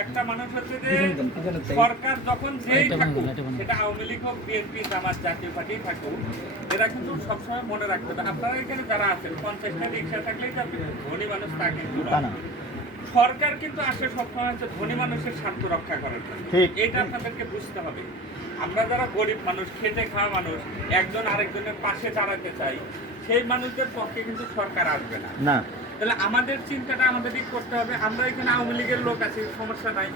একটা মানুষ হচ্ছে যে সরকার যখন যেই থাকুক সেটা আওয়ামী লীগ হোক বিএনপি জামাত জাতীয় পার্টি থাকুক এরা কিন্তু সবসময় মনে রাখতে হবে আপনারা এখানে যারা আছেন পঞ্চাশটা রিক্সা থাকলেই আপনি ধনী মানুষ তা কিন্তু সরকার কিন্তু আসে সবসময় হচ্ছে ধনী মানুষের স্বার্থ রক্ষা করার জন্য। এটা আপনাদেরকে বুঝতে হবে। আমরা যারা গরিব মানুষ খেটে খাওয়া মানুষ একজন আরেকজনের পাশে দাঁড়াতে চাই সেই মানুষদের পক্ষে কিন্তু সরকার আসবে না। তাহলে আমাদের চিন্তাটা আমাদেরই করতে হবে। আমরা এখানে আওয়ামী লীগের লোক আছি সমস্যা নাই।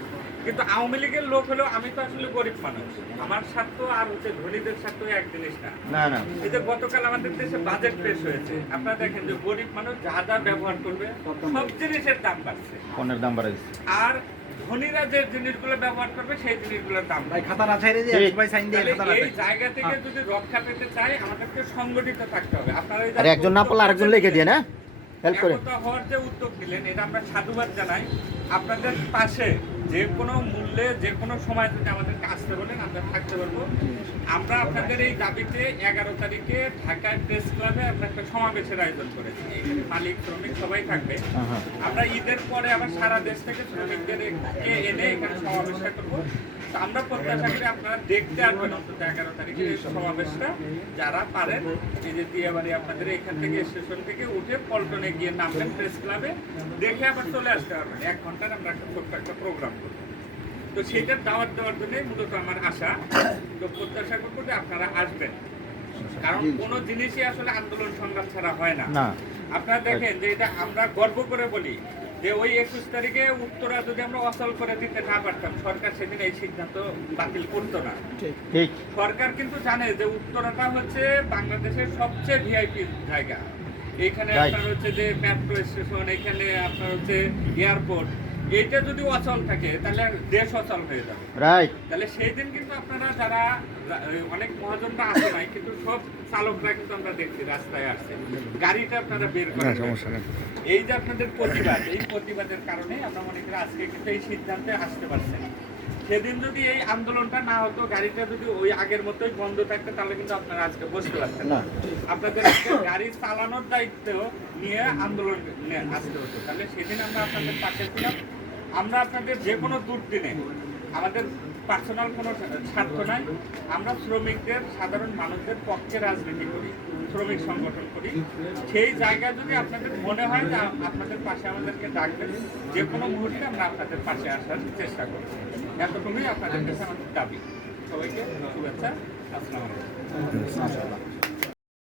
কিন্তু আওয়ামী লীগের লোক হলেও আমি তো আসলে গরিব মানুষ। আমার স্বার্থ আর হচ্ছে ধনীদের স্বার্থ এক জিনিস না। এই যে গতকাল আমাদের দেশে বাজেট পেশ হয়েছে। আপনারা দেখেন যে গরিব মানুষ যা যা ব্যবহার করবে সব জিনিসের দাম বাড়ছে। পণ্যের দাম বাড়াইছে আর ধনীরা যে জিনিসগুলো ব্যবহার করবে সেই জিনিসগুলোর দাম ভাই খাতা না ছাইরে দিয়ে ঠিক। সাইন দিয়ে খাতা না এই জায়গা থেকে যদি রক্ষা পেতে চাই আমাদেরকে সংগঠিত থাকতে হবে। আপনারা একজন না পারলে আরেকজন লিখে দিয়ে না? হেল্প করে হওয়ার যে উদ্যোগ নিলেন, এটা আমরা সাধুবাদ জানাই। আপনাদের পাশে যে কোনো মূল্যে, যে কোনো সময় যদি আমাদেরকে আসতে বলেন, আমরা থাকতে পারব। আমরা আপনাদের এই দাবিতে এগারো তারিখে ঢাকায় প্রেস ক্লাবে আমরা একটা সমাবেশের আয়োজন করেছি। এখানে মালিক শ্রমিক সবাই থাকবে। হ্যাঁ, হ্যাঁ। আমরা ঈদের পরে আবার সারা দেশ থেকে শ্রমিকদেরকে এনে এখানে সমাবেশটা করব। আমরা প্রত্যাশা করি আপনারা দেখতে আসবেন অন্তত এগারো তারিখে এই সমাবেশটা। যারা পারেন এই যে দিয়াবাড়ি আপনাদের এখান থেকে স্টেশন থেকে উঠে পল্টনে গিয়ে নামবেন প্রেস ক্লাবে। দেখে আবার চলে আসতে পারবেন। এক ঘণ্টার আমরা একটা ছোট্ট একটা প্রোগ্রাম করব। তো সেটার দাওয়াত দেওয়ার জন্যই মূলত আমার আশা তো প্রত্যাশা করব যে আপনারা আসবেন। কারণ কোনো জিনিসই আসলে আন্দোলন সংগ্রাম ছাড়া হয় না। আপনারা দেখেন যে এটা আমরা গর্ব করে বলি যে ওই একুশ তারিখে উত্তরা যদি আমরা অচল করে দিতে না পারতাম সরকার সেদিন এই সিদ্ধান্ত বাতিল করতো না। সরকার কিন্তু জানে যে উত্তরাটা হচ্ছে বাংলাদেশের সবচেয়ে ভিআইপি জায়গা। এখানে আপনার হচ্ছে যে মেট্রো স্টেশন এখানে আপনার হচ্ছে এয়ারপোর্ট এইটা যদি অচল থাকে তাহলে দেশ অচল হয়ে যাবে। রাইট তাহলে সেই দিন কিন্তু আপনারা যারা অনেক মহাজনরা আসে নাই কিন্তু সব চালকরা কিন্তু আমরা দেখছি রাস্তায় আসছে। গাড়িটা আপনারা বের করেন। এই যে আপনাদের প্রতিবাদ এই প্রতিবাদের কারণে আমরা মনে করি আজকে কিন্তু এই সিদ্ধান্তে আসতে পারছেন সেদিন যদি এই আন্দোলনটা না হতো গাড়িটা যদি ওই আগের মতোই বন্ধ থাকতো তাহলে কিন্তু আপনারা আজকে বসতে পারতেন না। আপনাদের গাড়ি চালানোর দায়িত্ব নিয়ে আন্দোলন আসতে হতো। তাহলে সেদিন আমরা আপনাদের পাশে ছিলাম। আমরা আপনাদের যে কোনো দুর্দিনে, আমাদের পার্সোনাল কোনো স্বার্থ নাই, আমরা শ্রমিকদের, সাধারণ মানুষদের পক্ষে রাজনীতি করি, শ্রমিক সংগঠন করি। সেই জায়গায় যদি আপনাদের মনে হয় যে আপনাদের পাশে আমাদেরকে ডাকবেন, যে কোনো মুহূর্তে আমরা আপনাদের পাশে আসার চেষ্টা করব। এতটুকুই আপনাদের কাছে আমাদের দাবি। সবাইকে শুভেচ্ছা, আসসালামু আলাইকুম।